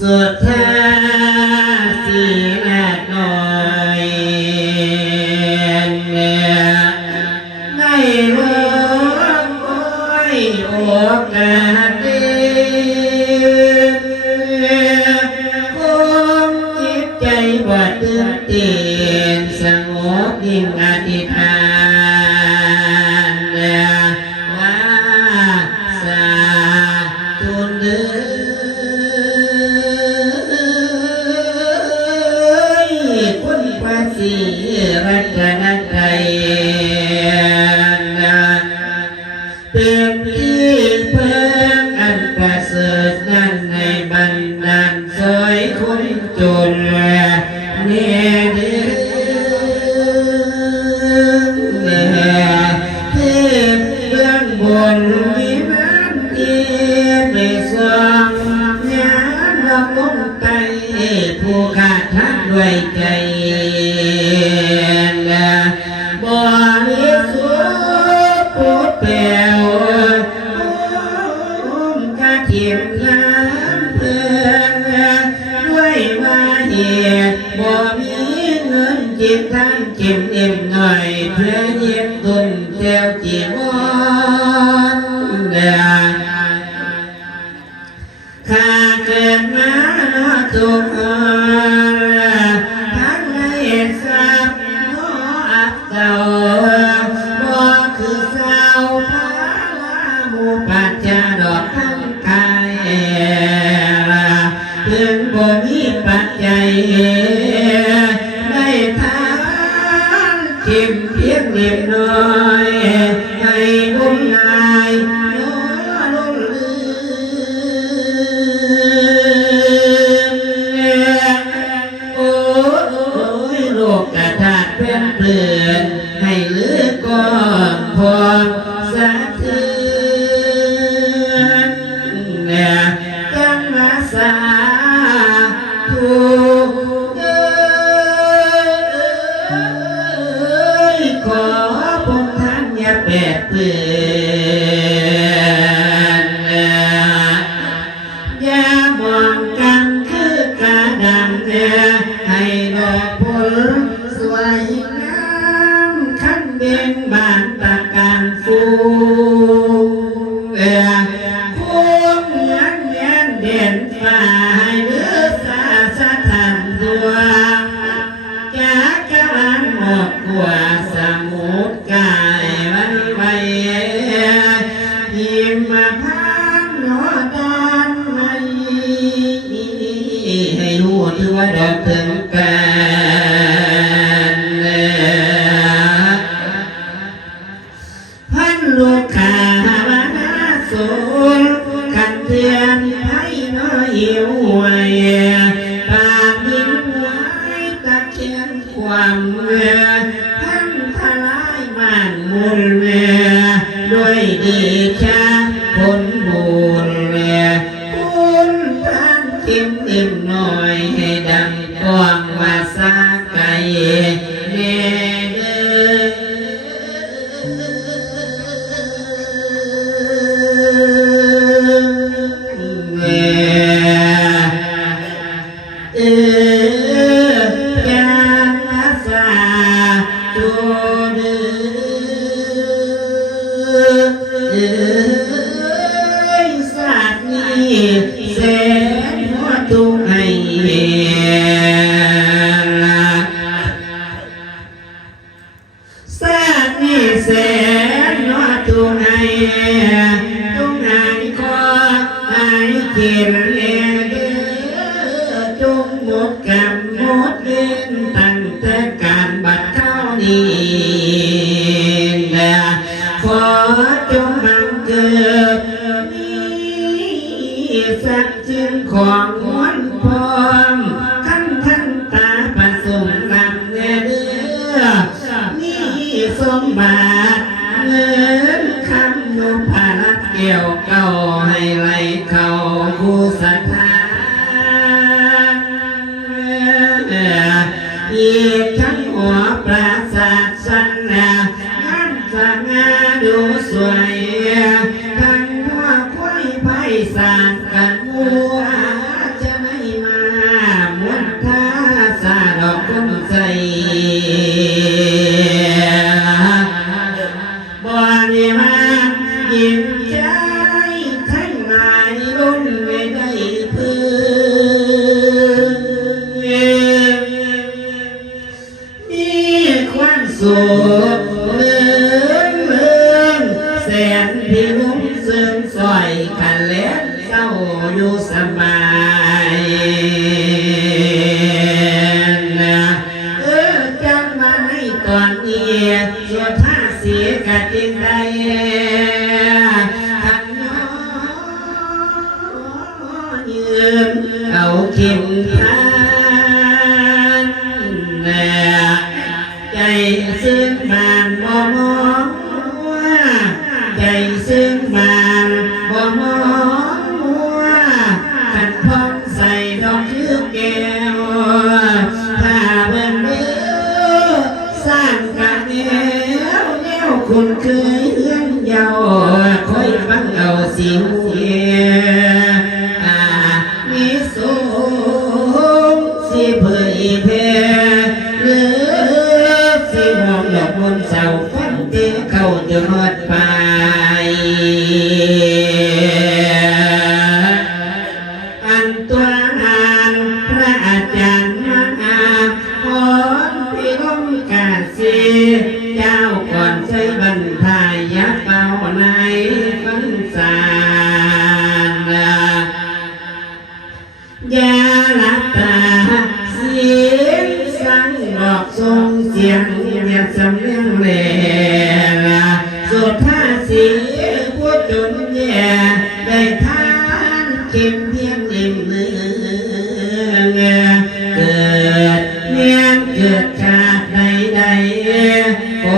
สุดแท้าสิล the เจ็บล้งเพื่อด้วยว่าเหตุบ่มีเงินเจ็บทั้งเจ็บเอ็มหน่ยเธอเย็บตุนแก้วเจ็บอ่อนข้าเกิดมาทุก ธุเอ้ยขอพงท่านยาเปื่อนอยามองกัคือกรดังเนื้ดอกผลสวยงามขั้นเบ่งบานตะการฟู in my ชาผลบุญ này chúng này có ai chìm lên chúng một cảm một lên thành tất cả bạch thao niệm là khó chúng mang cơ phát triển khoảng muốn phong căn thân ta và dùng làm nghe đưa ni phong bà เกี่ยวเก้าให้ไหลเข้าผู้ศรัทธาอีกทั้งหัวปราสาทสนนนางานสงาดูสวยทั้งหัวคุยไพศาลกันมัวจะไม่มามุนทาสาดอกกุมใจบ่ได้มายิ้ม สบายเออจังมาในตอนนี้ส่วนท่าเสียกะจินได้ทันย้อยืนเอาขิม คุณเคยเอื้อนเยาคอยฟังเอาสิวเยอามีสูงสิเผยแผ่หรือสิหอมดอกมนต์เสาฟังเตเข้าจะหมดไปเจ้า ชื่บรรทายยักเตาในฟันสารยาลัตตาเสียงสังบอกทรงเสียงเงียบสำเนียงแหลสุดท่าสีพูดจนแย่ได้ทานเก็บเพียงอิ่มเนื้อเกิดเนียงเกิดชาใดใดโอ